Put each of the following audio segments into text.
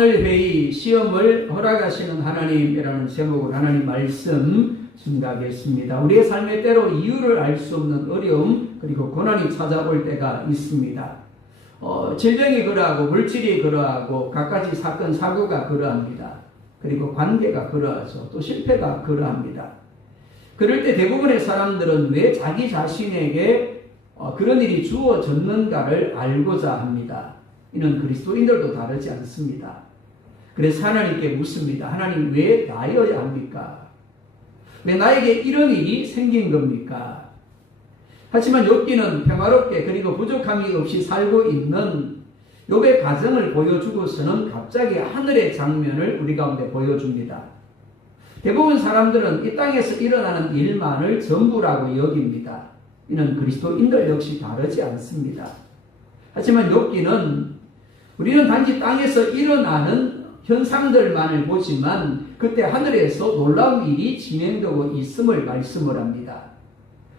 하늘회의 시험을 허락하시는 하나님이라는 제목으로 하나님 말씀 증가하겠습니다. 우리의 삶의 때로 이유를 알 수 없는 어려움 그리고 고난이 찾아올 때가 있습니다. 질병이 그러하고 물질이 그러하고 갖가지 사건 사고가 그러합니다. 그리고 관계가 그러하죠. 또 실패가 그러합니다. 그럴 때 대부분의 사람들은 왜 자기 자신에게 그런 일이 주어졌는가를 알고자 합니다. 이는 그리스도인들도 다르지 않습니다. 그래서 하나님께 묻습니다. 하나님, 왜 나여야 합니까? 왜 나에게 이런 일이 생긴 겁니까? 하지만 욥기는 평화롭게 그리고 부족함이 없이 살고 있는 욥의 가정을 보여주고서는 갑자기 하늘의 장면을 우리 가운데 보여줍니다. 대부분 사람들은 이 땅에서 일어나는 일만을 전부라고 여깁니다. 이는 그리스도인들 역시 다르지 않습니다. 하지만 욥기는 우리는 단지 땅에서 일어나는 현상들만을 보지만 그때 하늘에서 놀라운 일이 진행되고 있음을 말씀을 합니다.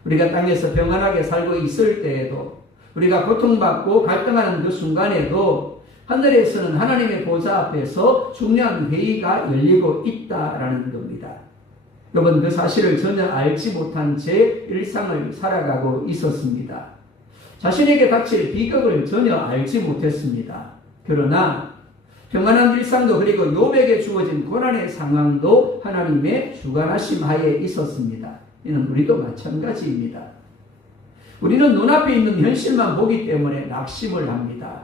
우리가 땅에서 평안하게 살고 있을 때에도 우리가 고통받고 갈등하는 그 순간에도 하늘에서는 하나님의 보좌 앞에서 중요한 회의가 열리고 있다라는 겁니다. 여러분, 그 사실을 전혀 알지 못한 채 일상을 살아가고 있었습니다. 자신에게 닥칠 비극을 전혀 알지 못했습니다. 그러나 평안한 일상도 그리고 욥에게 주어진 고난의 상황도 하나님의 주관하심 하에 있었습니다. 이는 우리도 마찬가지입니다. 우리는 눈앞에 있는 현실만 보기 때문에 낙심을 합니다.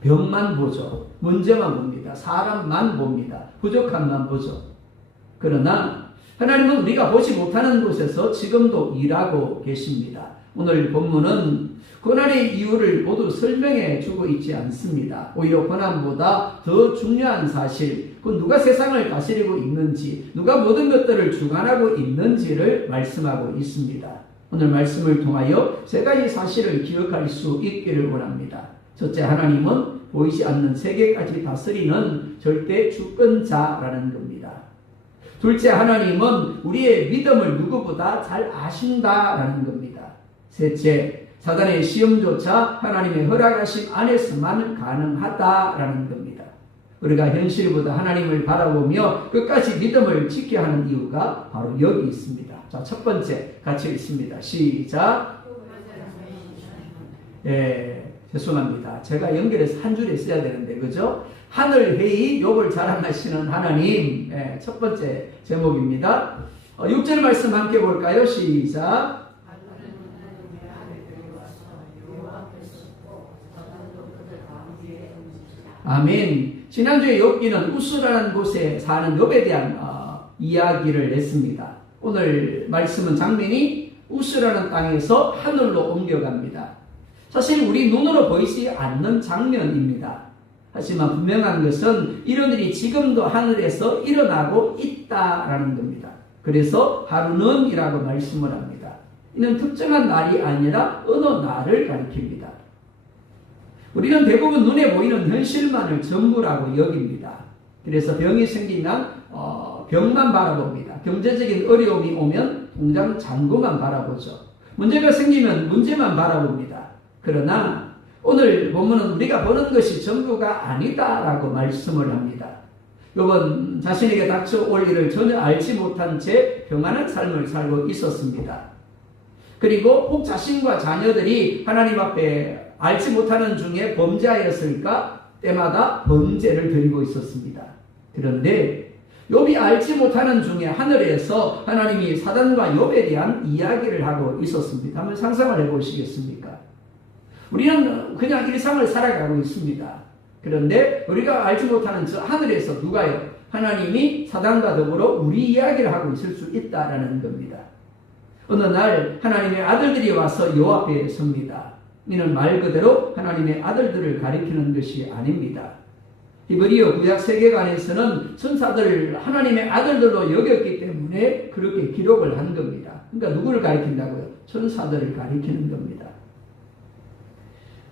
병만 보죠. 문제만 봅니다. 사람만 봅니다. 부족함만 보죠. 그러나 하나님은 우리가 보지 못하는 곳에서 지금도 일하고 계십니다. 오늘 본문은 고난의 이유를 모두 설명해 주고 있지 않습니다. 오히려 고난보다 더 중요한 사실, 그 누가 세상을 다스리고 있는지, 누가 모든 것들을 주관하고 있는지를 말씀하고 있습니다. 오늘 말씀을 통하여 세 가지 사실을 기억할 수 있기를 원합니다. 첫째, 하나님은 보이지 않는 세계까지 다스리는 절대 주권자라는 겁니다. 둘째, 하나님은 우리의 믿음을 누구보다 잘 아신다라는 겁니다. 셋째, 사단의 시험조차 하나님의 허락하심 안에서만 가능하다라는 겁니다. 우리가 현실보다 하나님을 바라보며 끝까지 믿음을 지켜야 하는 이유가 바로 여기 있습니다. 자, 첫 번째 같이 읽습니다. 시작. 죄송합니다. 제가 연결해서 한 줄에 써야 되는데, 그죠? 하늘회의 욥을 자랑하시는 하나님. 첫 번째 제목입니다. 6절 말씀 함께 볼까요? 시작. 아멘. 지난주에 욥기는 우스라는 곳에 사는 욥에 대한 이야기를 냈습니다. 오늘 말씀은 장면이 우스라는 땅에서 하늘로 옮겨갑니다. 사실 우리 눈으로 보이지 않는 장면입니다. 하지만 분명한 것은 이런 일이 지금도 하늘에서 일어나고 있다라는 겁니다. 그래서 하루는 이라고 말씀을 합니다. 이는 특정한 날이 아니라 어느 날을 가리킵니다. 우리는 대부분 눈에 보이는 현실만을 전부라고 여깁니다. 그래서 병이 생기면 병만 바라봅니다. 경제적인 어려움이 오면 통장 잔고만 바라보죠. 문제가 생기면 문제만 바라봅니다. 그러나 오늘 본문은 우리가 보는 것이 전부가 아니다라고 말씀을 합니다. 욥은 자신에게 닥쳐올 일을 전혀 알지 못한 채 평안한 삶을 살고 있었습니다. 그리고 혹 자신과 자녀들이 하나님 앞에 알지 못하는 중에 범죄하였을까? 때마다 범죄를 드리고 있었습니다. 그런데 욥이 알지 못하는 중에 하늘에서 하나님이 사단과 욥에 대한 이야기를 하고 있었습니다. 한번 상상을 해보시겠습니까? 우리는 그냥 일상을 살아가고 있습니다. 그런데 우리가 알지 못하는 저 하늘에서 누가요? 하나님이 사단과 더불어 우리 이야기를 하고 있을 수 있다라는 겁니다. 어느 날 하나님의 아들들이 와서 요 앞에 섭니다. 이는 말 그대로 하나님의 아들들을 가리키는 것이 아닙니다. 히브리어 구약 세계관에서는 천사들을 하나님의 아들들로 여겼기 때문에 그렇게 기록을 한 겁니다. 그러니까 누구를 가리킨다고요? 천사들을 가리키는 겁니다.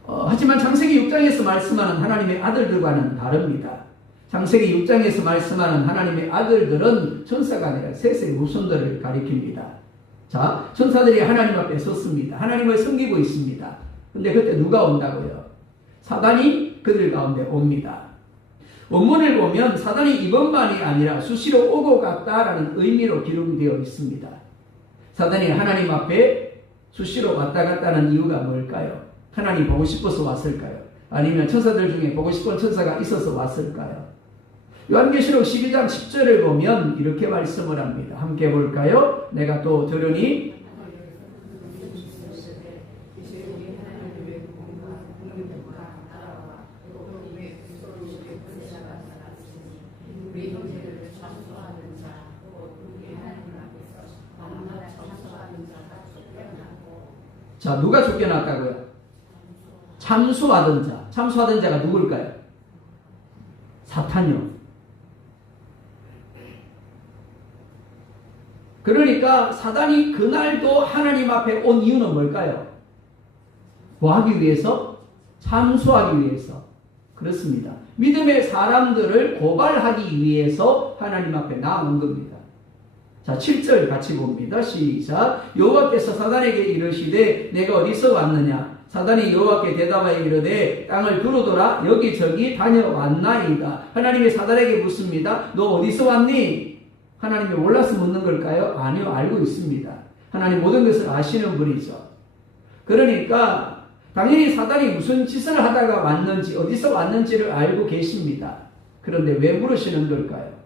하지만 창세기 6장에서 말씀하는 하나님의 아들들과는 다릅니다. 창세기 6장에서 말씀하는 하나님의 아들들은 천사가 아니라 셋의 후손들을 가리킵니다. 자, 천사들이 하나님 앞에 섰습니다. 하나님을 섬기고 있습니다. 근데 그때 누가 온다고요? 사단이 그들 가운데 옵니다. 원문을 보면 사단이 이번만이 아니라 수시로 오고 갔다라는 의미로 기록이 되어 있습니다. 사단이 하나님 앞에 수시로 왔다 갔다는 이유가 뭘까요? 하나님 보고 싶어서 왔을까요? 아니면 천사들 중에 보고 싶은 천사가 있어서 왔을까요? 요한계시록 12장 10절을 보면 이렇게 말씀을 합니다. 함께 볼까요? 내가 또 들으니 자, 누가 쫓겨났다고요? 참수하던 자. 참수하던 자가 누굴까요? 사탄이요. 그러니까 사단이 그날도 하나님 앞에 온 이유는 뭘까요? 뭐 하기 위해서? 참수하기 위해서. 그렇습니다. 믿음의 사람들을 고발하기 위해서 하나님 앞에 나온 겁니다. 자, 7절 같이 봅니다. 시작. 여호와께서 사단에게 이르시되 내가 어디서 왔느냐? 사단이 여호와께 대답하여 이르되 땅을 두루돌아 여기저기 다녀왔나이다. 하나님이 사단에게 묻습니다. 너 어디서 왔니? 하나님이 몰라서 묻는 걸까요? 아니요, 알고 있습니다. 하나님 모든 것을 아시는 분이죠. 그러니까 당연히 사단이 무슨 짓을 하다가 왔는지, 어디서 왔는지를 알고 계십니다. 그런데 왜 물으시는 걸까요?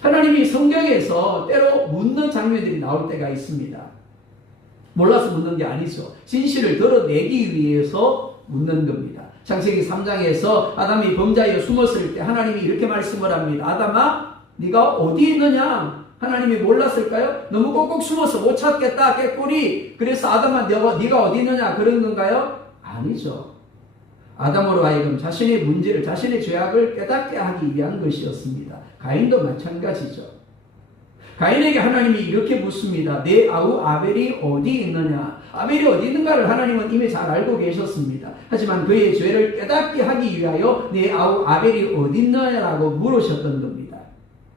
하나님이 성경에서 때로 묻는 장면들이 나올 때가 있습니다. 몰라서 묻는 게 아니죠. 진실을 드러내기 위해서 묻는 겁니다. 창세기 3장에서 아담이 범자에 숨었을 때 하나님이 이렇게 말씀을 합니다. 아담아, 네가 어디 있느냐? 하나님이 몰랐을까요? 너무 꼭꼭 숨어서 못 찾겠다, 깨꼬리. 그래서 아담아, 네가 어디 있느냐? 그런 건가요? 아니죠. 아담으로 하여금 자신의 문제를, 자신의 죄악을 깨닫게 하기 위한 것이었습니다. 가인도 마찬가지죠. 가인에게 하나님이 이렇게 묻습니다. 내 아우 아벨이 어디 있느냐? 아벨이 어디 있는가를 하나님은 이미 잘 알고 계셨습니다. 하지만 그의 죄를 깨닫게 하기 위하여 내 아우 아벨이 어디 있느냐라고 물으셨던 겁니다.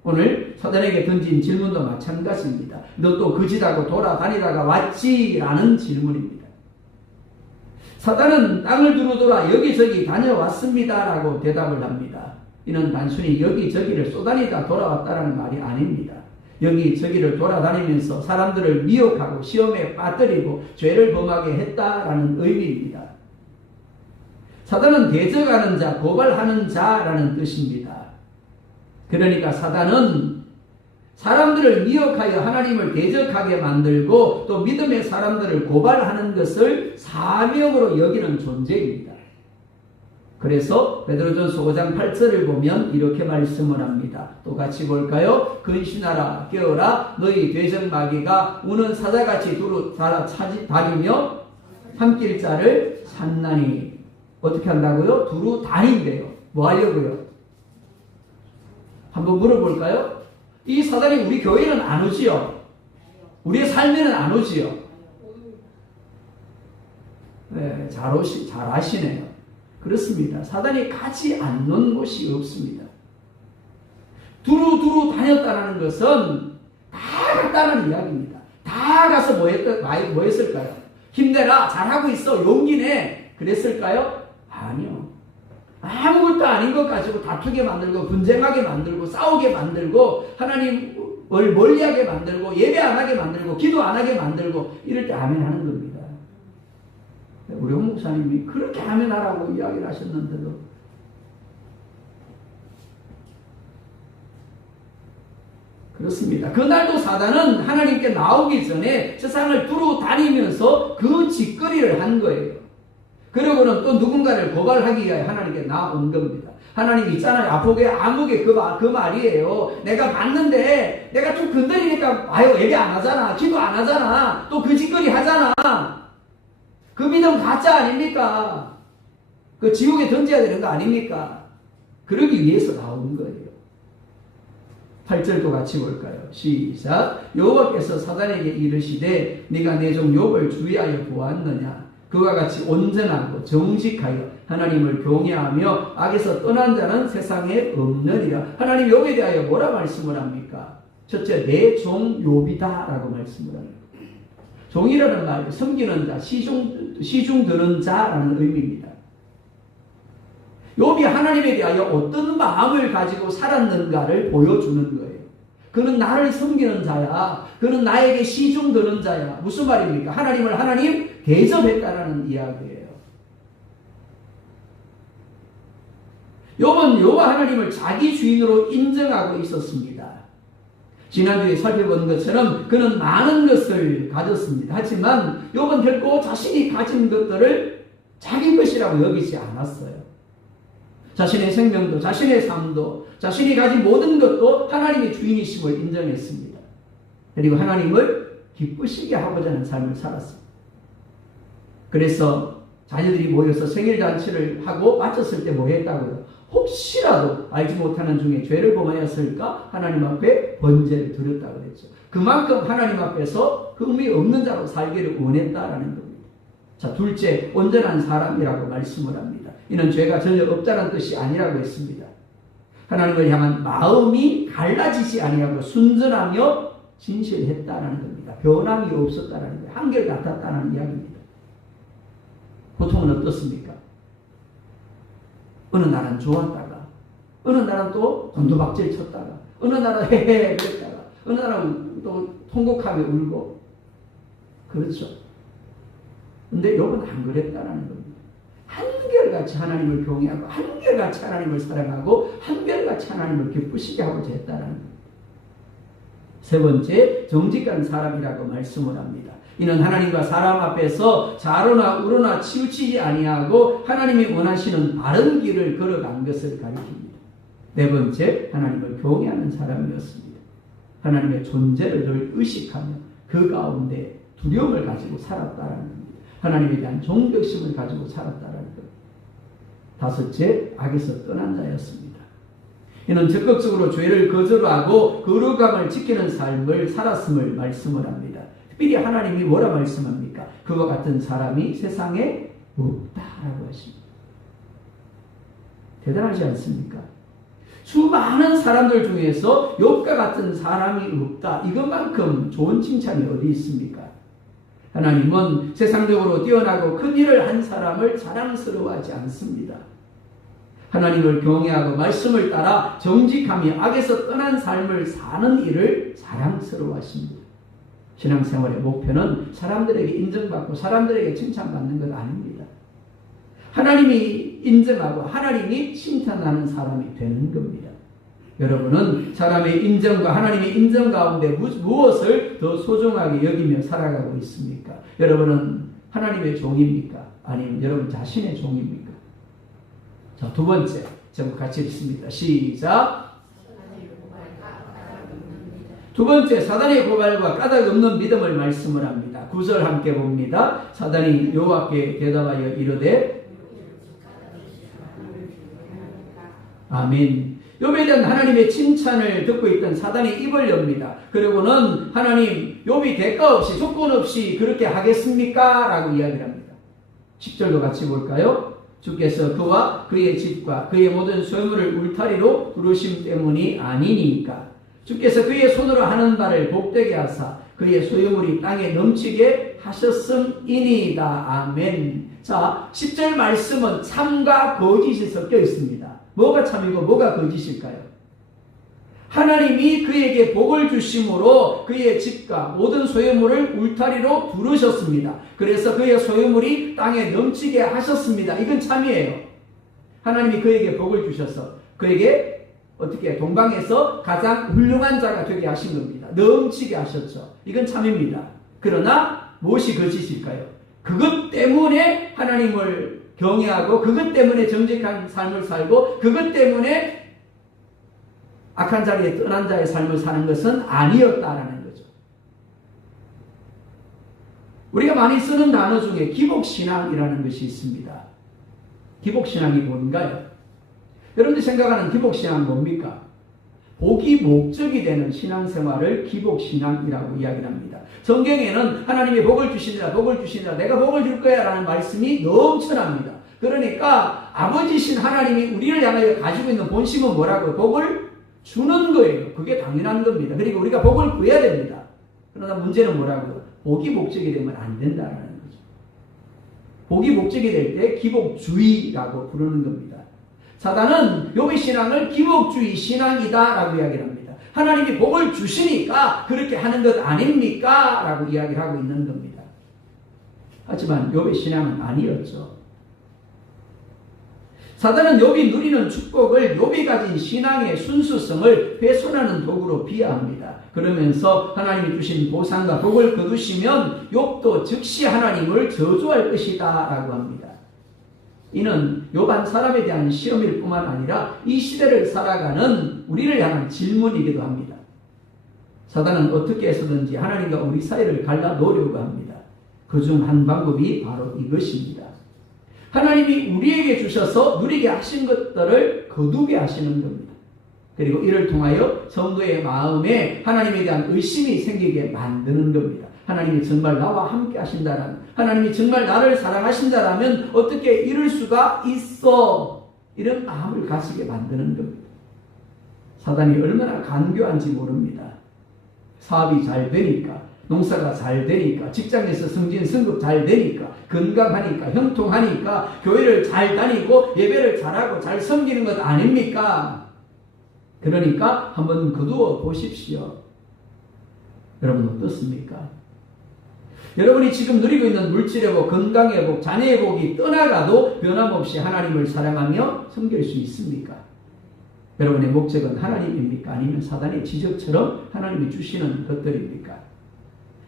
오늘 사단에게 던진 질문도 마찬가지입니다. 너 또 그 짓하고 돌아다니다가 왔지? 라는 질문입니다. 사단은 땅을 두루돌아 여기저기 다녀왔습니다 라고 대답을 합니다. 이는 단순히 여기저기를 쏘다니다 돌아왔다는 말이 아닙니다. 여기저기를 돌아다니면서 사람들을 미혹하고 시험에 빠뜨리고 죄를 범하게 했다라는 의미입니다. 사단은 대적하는 자, 고발하는 자라는 뜻입니다. 그러니까 사단은 사람들을 미혹하여 하나님을 대적하게 만들고 또 믿음의 사람들을 고발하는 것을 사명으로 여기는 존재입니다. 그래서 베드로전서 5장 8절을 보면 이렇게 말씀을 합니다. 또 같이 볼까요? 근신하라 깨어라 너희 대적마귀가 우는 사자같이 두루 다니며 삼킬 자를 산나니. 어떻게 한다고요? 두루 다닌대요. 뭐 하려고요? 한번 물어볼까요? 이 사단이 우리 교회는 안 오지요? 우리의 삶에는 안 오지요? 네, 잘 아시네요. 그렇습니다. 사단이 가지 않는 곳이 없습니다. 두루두루 다녔다는 것은 다 갔다는 이야기입니다. 다 가서 뭐 했을까요? 힘내라, 잘하고 있어, 용기 내. 그랬을까요? 아니요. 아무것도 아닌 것 가지고 다투게 만들고 분쟁하게 만들고 싸우게 만들고 하나님을 멀리하게 만들고 예배 안 하게 만들고 기도 안 하게 만들고 이럴 때 아멘 하는 겁니다. 우리 홍 목사님이 그렇게 아멘 하라고 이야기를 하셨는데도 그렇습니다. 그날도 사단은 하나님께 나오기 전에 세상을 두루 다니면서 그 짓거리를 한 거예요. 그러고는 또 누군가를 고발하기 위해 하나님께 나온 겁니다. 하나님 있잖아요. 아프게 아무게 그 말이에요. 내가 봤는데 내가 좀 건드리니까 아유 예배 안 하잖아. 기도 안 하잖아. 또 그 짓거리 하잖아. 그 믿음 가짜 아닙니까? 그 지옥에 던져야 되는 거 아닙니까? 그러기 위해서 나온 거예요. 8절도 같이 볼까요? 시작. 여호와께서 사단에게 이르시되 네가 내 종 욥을 주의하여 보았느냐? 그와 같이 온전하고 정직하여 하나님을 경외하며 악에서 떠난 자는 세상에 없느니라. 하나님 욥에 대하여 뭐라 말씀을 합니까? 첫째, 내 종 욥이다 라고 말씀을 합니다. 종이라는 말, 섬기는 자, 시중 드는 자라는 의미입니다. 욥이 하나님에 대하여 어떤 마음을 가지고 살았는가를 보여주는 거예요. 그는 나를 섬기는 자야. 그는 나에게 시중 드는 자야. 무슨 말입니까? 하나님을 하나님 대접했다라는 이야기예요. 욥은 여호와 하나님을 자기 주인으로 인정하고 있었습니다. 지난주에 살펴본 것처럼 그는 많은 것을 가졌습니다. 하지만 욥은 결코 자신이 가진 것들을 자기 것이라고 여기지 않았어요. 자신의 생명도, 자신의 삶도, 자신이 가진 모든 것도 하나님의 주인이심을 인정했습니다. 그리고 하나님을 기쁘시게 하고자 하는 삶을 살았습니다. 그래서 자녀들이 모여서 생일잔치를 하고 마쳤을 때 뭐 했다고요? 혹시라도 알지 못하는 중에 죄를 범하였을까? 하나님 앞에 번제를 드렸다고 그랬죠. 그만큼 하나님 앞에서 흠이 없는 자로 살기를 원했다라는 겁니다. 자, 둘째, 온전한 사람이라고 말씀을 합니다. 이는 죄가 전혀 없다는 뜻이 아니라고 했습니다. 하나님을 향한 마음이 갈라지지 아니하고 순전하며 진실했다라는 겁니다. 변함이 없었다라는 거예요. 한결같았다는 이야기입니다. 보통은 어떻습니까? 어느 날은 좋았다가, 어느 날은 또 돈도박질 쳤다가, 어느 날은 헤헤 그랬다가, 어느 날은 또 통곡하며 울고, 그렇죠. 근데 욥은 안 그랬다라는 겁니다. 한결같이 하나님을 경외하고, 한결같이 하나님을 사랑하고, 한결같이 하나님을 기쁘시게 하고자 했다라는 겁니다. 세 번째, 정직한 사람이라고 말씀을 합니다. 이는 하나님과 사람 앞에서 좌로나 우로나 치우치지 아니하고 하나님이 원하시는 바른 길을 걸어간 것을 가리킵니다. 네 번째, 하나님을 경외하는 사람이었습니다. 하나님의 존재를 늘 의식하며 그 가운데 두려움을 가지고 살았다라는 겁니다. 하나님에 대한 존경심을 가지고 살았다라는 겁니다. 다섯째, 악에서 떠난 자였습니다. 이는 적극적으로 죄를 거절하고 거룩함을 지키는 삶을 살았음을 말씀을 합니다. 특별히 하나님이 뭐라 말씀합니까? 그와 같은 사람이 세상에 없다라고 하십니다. 대단하지 않습니까? 수많은 사람들 중에서 욥과 같은 사람이 없다. 이것만큼 좋은 칭찬이 어디 있습니까? 하나님은 세상적으로 뛰어나고 큰 일을 한 사람을 자랑스러워하지 않습니다. 하나님을 경외하고 말씀을 따라 정직하며 악에서 떠난 삶을 사는 일을 자랑스러워하십니다. 신앙생활의 목표는 사람들에게 인정받고 사람들에게 칭찬받는 것 아닙니다. 하나님이 인정하고 하나님이 칭찬하는 사람이 되는 겁니다. 여러분은 사람의 인정과 하나님의 인정 가운데 무엇을 더 소중하게 여기며 살아가고 있습니까? 여러분은 하나님의 종입니까? 아니면 여러분 자신의 종입니까? 자, 두 번째, 제목 같이 읽습니다. 시작. 두 번째, 사단의 고발과 까닭 없는 믿음을 말씀을 합니다. 9절 함께 봅니다. 사단이 여호와께 대답하여 이르되, 아멘. 욥에 대한 하나님의 칭찬을 듣고 있던 사단이 입을 엽니다. 그리고는 하나님, 욥이 대가 없이 조건 없이 그렇게 하겠습니까? 라고 이야기를 합니다. 10절도 같이 볼까요? 주께서 그와 그의 집과 그의 모든 소유물을 울타리로 두르심 때문이 아니니까 주께서 그의 손으로 하는 바를 복되게 하사 그의 소유물이 땅에 넘치게 하셨음이니이다. 아멘. 자, 10절 말씀은 참과 거짓이 섞여 있습니다. 뭐가 참이고 뭐가 거짓일까요? 하나님이 그에게 복을 주심으로 그의 집과 모든 소유물을 울타리로 두르셨습니다. 그래서 그의 소유물이 땅에 넘치게 하셨습니다. 이건 참이에요. 하나님이 그에게 복을 주셔서 그에게 어떻게 동방에서 가장 훌륭한 자가 되게 하신 겁니다. 넘치게 하셨죠. 이건 참입니다. 그러나 무엇이 거짓일까요? 그것 때문에 하나님을 경외하고 그것 때문에 정직한 삶을 살고 그것 때문에 악한 자리에 떠난 자의 삶을 사는 것은 아니었다라는 거죠. 우리가 많이 쓰는 단어 중에 기복신앙이라는 것이 있습니다. 기복신앙이 뭔가요? 여러분들이 생각하는 기복신앙은 뭡니까? 복이 목적이 되는 신앙생활을 기복신앙이라고 이야기를 합니다. 성경에는 하나님이 복을 주시니라 복을 주시니라 내가 복을 줄 거야 라는 말씀이 넘쳐납니다. 그러니까 아버지신 하나님이 우리를 향하여 가지고 있는 본심은 뭐라고요? 복을 주는 거예요. 그게 당연한 겁니다. 그리고 우리가 복을 구해야 됩니다. 그러나 문제는 뭐라고요? 복이 목적이 되면 안 된다는 거죠. 복이 목적이 될 때 기복주의라고 부르는 겁니다. 사단은 욥의 신앙을 기복주의 신앙이다라고 이야기를 합니다. 하나님이 복을 주시니까 그렇게 하는 것 아닙니까? 라고 이야기를 하고 있는 겁니다. 하지만 욥의 신앙은 아니었죠. 사단은 욥이 누리는 축복을 욥이 가진 신앙의 순수성을 훼손하는 도구로 비하합니다. 그러면서 하나님이 주신 보상과 복을 거두시면 욥도 즉시 하나님을 저주할 것이다 라고 합니다. 이는 욥 한 사람에 대한 시험일 뿐만 아니라 이 시대를 살아가는 우리를 향한 질문이기도 합니다. 사단은 어떻게 해서든지 하나님과 우리 사이를 갈라놓으려고 합니다. 그중 한 방법이 바로 이것입니다. 하나님이 우리에게 주셔서 누리게 하신 것들을 거두게 하시는 겁니다. 그리고 이를 통하여 성도의 마음에 하나님에 대한 의심이 생기게 만드는 겁니다. 하나님이 정말 나와 함께 하신다라면, 하나님이 정말 나를 사랑하신다라면 어떻게 이럴 수가 있어? 이런 마음을 가지게 만드는 겁니다. 사단이 얼마나 간교한지 모릅니다. 사업이 잘 되니까, 농사가 잘 되니까, 직장에서 승진, 승급 잘 되니까, 건강하니까, 형통하니까, 교회를 잘 다니고 예배를 잘하고 잘 섬기는 것 아닙니까? 그러니까 한번 거두어 보십시오. 여러분 어떻습니까? 여러분이 지금 누리고 있는 물질의 복, 건강의 복, 자녀의 복이 떠나가도 변함없이 하나님을 사랑하며 섬길 수 있습니까? 여러분의 목적은 하나님입니까? 아니면 사단의 지적처럼 하나님이 주시는 것들입니까?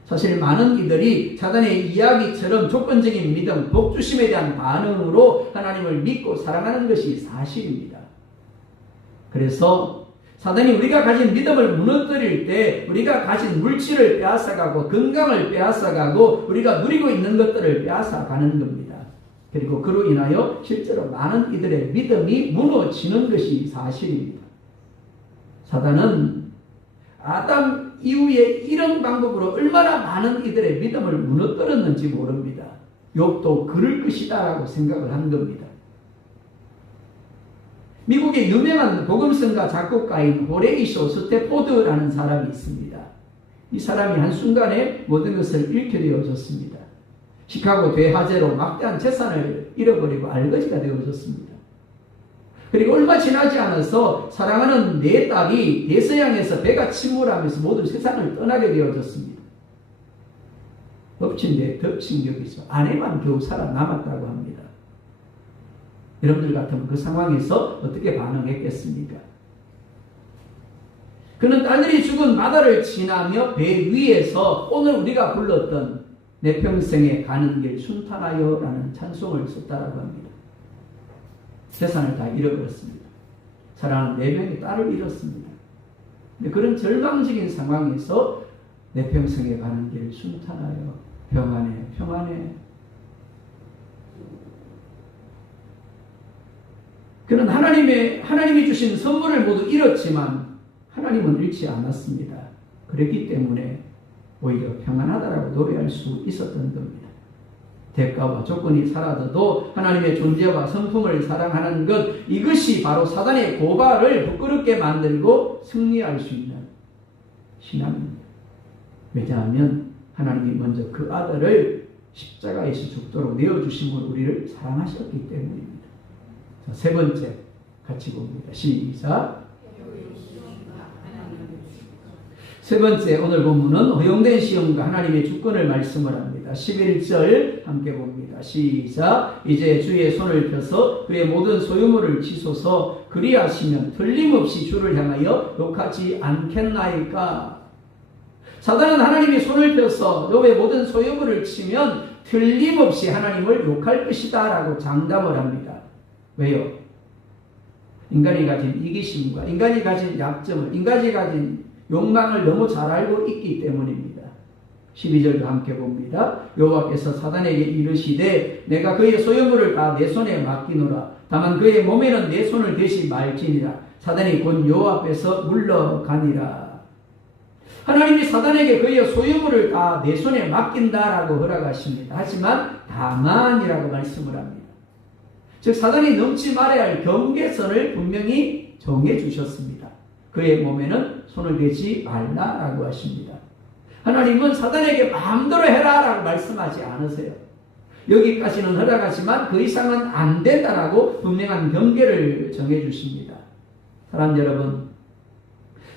사실 많은 이들이 사단의 이야기처럼 조건적인 믿음, 복주심에 대한 반응으로 하나님을 믿고 사랑하는 것이 사실입니다. 그래서 사단이 우리가 가진 믿음을 무너뜨릴 때 우리가 가진 물질을 빼앗아가고 건강을 빼앗아가고 우리가 누리고 있는 것들을 빼앗아가는 겁니다. 그리고 그로 인하여 실제로 많은 이들의 믿음이 무너지는 것이 사실입니다. 사단은 아담 이후에 이런 방법으로 얼마나 많은 이들의 믿음을 무너뜨렸는지 모릅니다. 욥도 그럴 것이다 라고 생각을 한 겁니다. 미국의 유명한 복음성가 작곡가인 호레이쇼 스태포드라는 사람이 있습니다. 이 사람이 한순간에 모든 것을 잃게 되어졌습니다. 시카고 대화재로 막대한 재산을 잃어버리고 알거지가 되어졌습니다. 그리고 얼마 지나지 않아서 사랑하는 네 딸이 대서양에서 배가 침몰하면서 모두 세상을 떠나게 되어졌습니다. 엎친 데 덮친 격에서 아내만 겨우 살아남았다고 합니다. 여러분들 같으면 그 상황에서 어떻게 반응했겠습니까? 그는 딸들이 죽은 바다를 지나며 배 위에서 오늘 우리가 불렀던 내 평생에 가는 길 순탄하여 라는 찬송을 썼다라고 합니다. 재산을 다 잃어버렸습니다. 사랑하는 4명의 딸을 잃었습니다. 근데 그런 절망적인 상황에서 내 평생에 가는 길 순탄하여 평안해 평안해. 그는 하나님이 주신 선물을 모두 잃었지만 하나님은 잃지 않았습니다. 그랬기 때문에 오히려 평안하다라고 노래할 수 있었던 겁니다. 대가와 조건이 사라져도 하나님의 존재와 성품을 사랑하는 것, 이것이 바로 사단의 고발을 부끄럽게 만들고 승리할 수 있는 신앙입니다. 왜냐하면 하나님이 먼저 그 아들을 십자가에서 죽도록 내어주심으로 우리를 사랑하셨기 때문입니다. 자, 세 번째 같이 봅니다. 시작. 세 번째 오늘 본문은 허용된 시험과 하나님의 주권을 말씀을 합니다. 11절 함께 봅니다. 시작. 이제 주의 손을 펴서 그의 모든 소유물을 치소서. 그리하시면 틀림없이 주를 향하여 욕하지 않겠나이까. 사단은 하나님이 손을 펴서 욥의 모든 소유물을 치면 틀림없이 하나님을 욕할 것이다 라고 장담을 합니다. 왜요? 인간이 가진 이기심과 인간이 가진 약점을, 인간이 가진 욕망을 너무 잘 알고 있기 때문입니다. 12절도 함께 봅니다. 여호와께서 사단에게 이르시되 내가 그의 소유물을 다 내 손에 맡기노라. 다만 그의 몸에는 내 손을 대지 말지니라. 사단이 곧 여호와 앞에서 물러가니라. 하나님이 사단에게 그의 소유물을 다 내 손에 맡긴다라고 허락하십니다. 하지만 다만이라고 말씀을 합니다. 즉 사단이 넘지 말아야 할 경계선을 분명히 정해 주셨습니다. 그의 몸에는 손을 대지 말라라고 하십니다. 하나님은 사단에게 마음대로 해라라고 말씀하지 않으세요. 여기까지는 허락하지만 그 이상은 안 된다라고 분명한 경계를 정해주십니다. 사랑 여러분,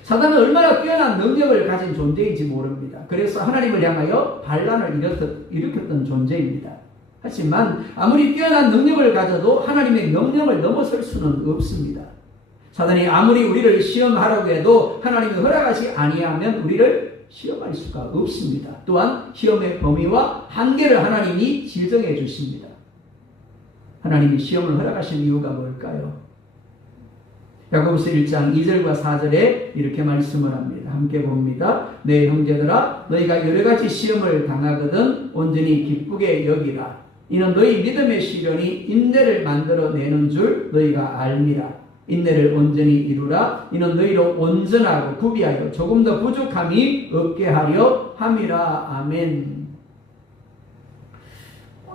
사단은 얼마나 뛰어난 능력을 가진 존재인지 모릅니다. 그래서 하나님을 향하여 반란을 일으켰던 존재입니다. 하지만 아무리 뛰어난 능력을 가져도 하나님의 명령을 넘어설 수는 없습니다. 사단이 아무리 우리를 시험하라고 해도 하나님이 허락하지 아니하면 우리를 시험할 수가 없습니다. 또한 시험의 범위와 한계를 하나님이 지정해 주십니다. 하나님이 시험을 허락하신 이유가 뭘까요? 야고보서 1장 2절과 4절에 이렇게 말씀을 합니다. 함께 봅니다. 내 형제들아, 너희가 여러 가지 시험을 당하거든 온전히 기쁘게 여기라. 이는 너희 믿음의 시련이 인내를 만들어내는 줄 너희가 알미라. 인내를 온전히 이루라. 이는 너희로 온전하고 구비하여 조금 더 부족함이 없게 하려 함이라. 아멘.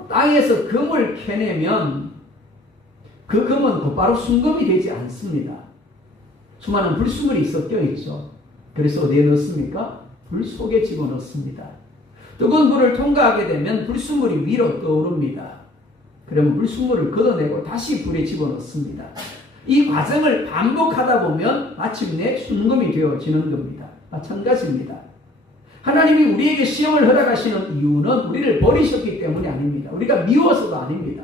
땅에서 금을 캐내면 그 금은 곧바로 순금이 되지 않습니다. 수많은 불순물이 섞여 있죠. 그래서 어디에 넣습니까? 불 속에 집어넣습니다. 뜨거운 불을 통과하게 되면 불순물이 위로 떠오릅니다. 그러면 불순물을 걷어내고 다시 불에 집어넣습니다. 이 과정을 반복하다 보면 마침내 순금이 되어지는 겁니다. 마찬가지입니다. 하나님이 우리에게 시험을 허락하시는 이유는 우리를 버리셨기 때문이 아닙니다. 우리가 미워서도 아닙니다.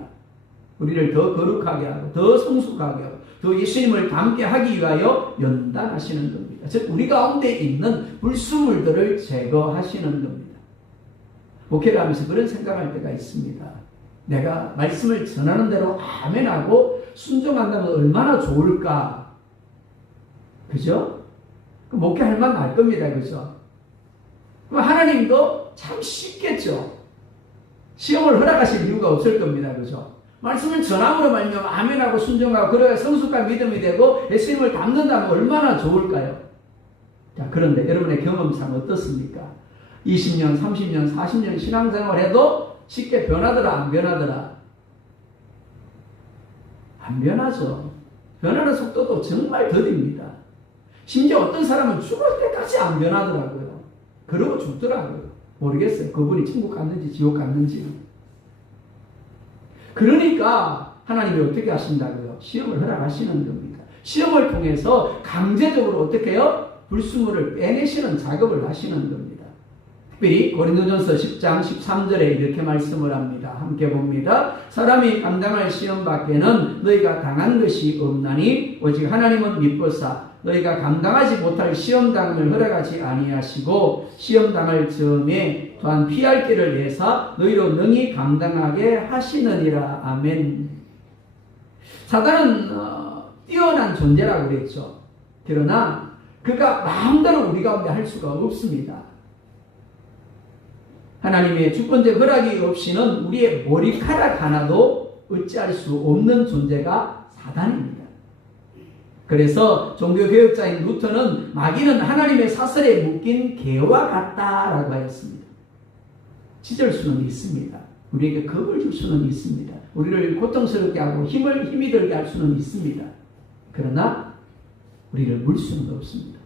우리를 더 거룩하게 하고 더 성숙하게 하고 더 예수님을 닮게 하기 위하여 연단하시는 겁니다. 즉 우리 가운데 있는 불순물들을 제거하시는 겁니다. 목회를 하면서 그런 생각할 때가 있습니다. 내가 말씀을 전하는 대로 아멘하고 순종한다면 얼마나 좋을까. 그죠? 목회할 만 날 겁니다. 그죠? 그럼 하나님도 참 쉽겠죠. 시험을 허락하실 이유가 없을 겁니다. 그죠? 말씀을 전함으로 말미암아 아멘하고 순종하고 그래야 성숙한 믿음이 되고 예수님을 닮는다면 얼마나 좋을까요? 자, 그런데 여러분의 경험상 어떻습니까? 20년, 30년, 40년 신앙생활 해도 쉽게 변하더라, 안 변하더라? 안 변하죠. 변하는 속도도 정말 더딥니다. 심지어 어떤 사람은 죽을 때까지 안 변하더라고요. 그러고 죽더라고요. 모르겠어요. 그분이 천국 갔는지 지옥 갔는지. 그러니까 하나님이 어떻게 하신다고요? 시험을 허락하시는 겁니다. 시험을 통해서 강제적으로 어떻게 해요? 불순물을 빼내시는 작업을 하시는 겁니다. 특별히 고린도전서 10장 13절에 이렇게 말씀을 합니다. 함께 봅니다. 사람이 감당할 시험 밖에는 너희가 당한 것이 없나니 오직 하나님은 미쁘사 너희가 감당하지 못할 시험당을 허락하지 아니하시고 시험당할 즈음에 또한 피할 길을 내사 너희로 능히 감당하게 하시느니라. 아멘. 사단은 뛰어난 존재라고 그랬죠. 그러나 그가 마음대로 우리 가운데 할 수가 없습니다. 하나님의 주권적 허락이 없이는 우리의 머리카락 하나도 어찌할 수 없는 존재가 사단입니다. 그래서 종교개혁자인 루터는 마귀는 하나님의 사슬에 묶인 개와 같다라고 하였습니다. 찢을 수는 있습니다. 우리에게 겁을 줄 수는 있습니다. 우리를 고통스럽게 하고 힘이 들게 할 수는 있습니다. 그러나 우리를 물 수는 없습니다.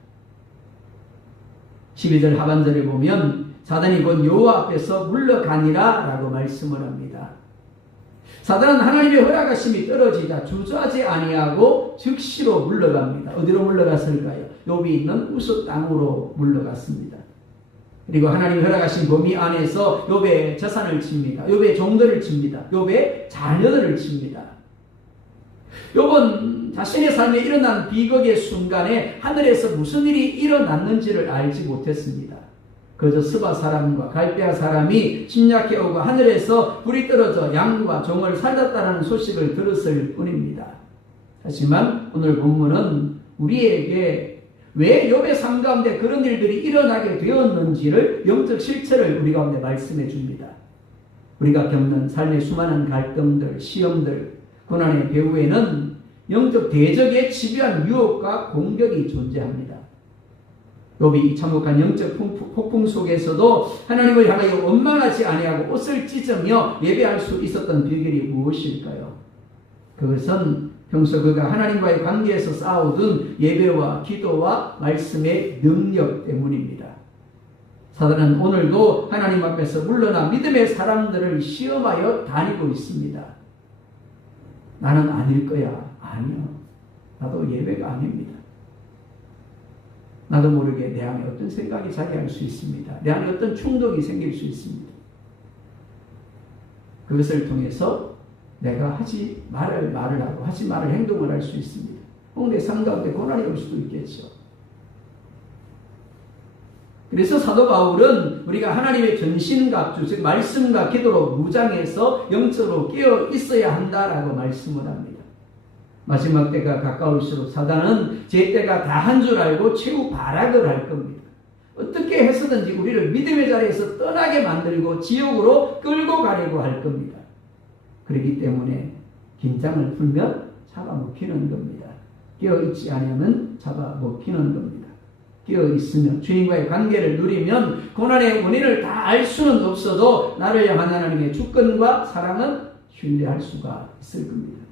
12절 하반절에 보면 사단이 곧 여호와 앞에서 물러가니라 라고 말씀을 합니다. 사단은 하나님의 허락하심이 떨어지자 주저하지 아니하고 즉시로 물러갑니다. 어디로 물러갔을까요? 욥이 있는 우스 땅으로 물러갔습니다. 그리고 하나님이 허락하신 범위 안에서 욥의 재산을 칩니다. 욥의 종들을 칩니다. 욥의 자녀들을 칩니다. 욥은 자신의 삶에 일어난 비극의 순간에 하늘에서 무슨 일이 일어났는지를 알지 못했습니다. 그저 스바 사람과 갈대아 사람이 침략해 오고 하늘에서 불이 떨어져 양과 종을 살렸다는 소식을 들었을 뿐입니다. 하지만 오늘 본문은 우리에게 왜 욥의 삶 가운데 그런 일들이 일어나게 되었는지를 영적 실체를 우리 가운데 말씀해 줍니다. 우리가 겪는 삶의 수많은 갈등들, 시험들, 고난의 배후에는 영적 대적의 집요한 유혹과 공격이 존재합니다. 욥이 참혹한 영적 폭풍 속에서도 하나님을 향하여 원망하지 아니하고 옷을 찢으며 예배할 수 있었던 비결이 무엇일까요? 그것은 평소 그가 하나님과의 관계에서 쌓아오던 예배와 기도와 말씀의 능력 때문입니다. 사단은 오늘도 하나님 앞에서 물러나 믿음의 사람들을 시험하여 다니고 있습니다. 나는 아닐 거야. 아니요. 나도 예외가 아닙니다. 나도 모르게 내 안에 어떤 생각이 자기할 수 있습니다. 내 안에 어떤 충동이 생길 수 있습니다. 그것을 통해서 내가 하지 말을 하고 하지 말을 행동을 할 수 있습니다. 혹은 내 삶 가운데 고난이 올 수도 있겠죠. 그래서 사도 바울은 우리가 하나님의 전신갑주, 즉 말씀과 기도로 무장해서 영적으로 깨어 있어야 한다라고 말씀을 합니다. 마지막 때가 가까울수록 사단은 제 때가 다 한 줄 알고 최후 발악을 할 겁니다. 어떻게 해서든지 우리를 믿음의 자리에서 떠나게 만들고 지옥으로 끌고 가려고 할 겁니다. 그렇기 때문에 긴장을 풀면 잡아먹히는 겁니다. 깨어있지 않으면 잡아먹히는 겁니다. 깨어있으면 주님과의 관계를 누리면 고난의 원인을 다 알 수는 없어도 나를 향한 하나님의 주권과 사랑은 신뢰할 수가 있을 겁니다.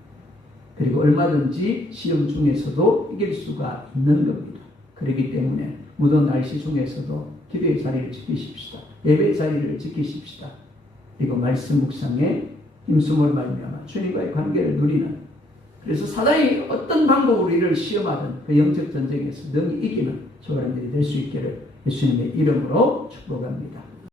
그리고 얼마든지 시험 중에서도 이길 수가 있는 겁니다. 그렇기 때문에 무더운 날씨 중에서도 기도의 자리를 지키십시다. 예배의 자리를 지키십시다. 그리고 말씀 묵상에 힘숨을 말미암아 주님과의 관계를 누리는, 그래서 사단이 어떤 방법으로 우리를 시험하든 그 영적 전쟁에서 능히 이기는 저와 여러분들이 될 수 있기를 예수님의 이름으로 축복합니다.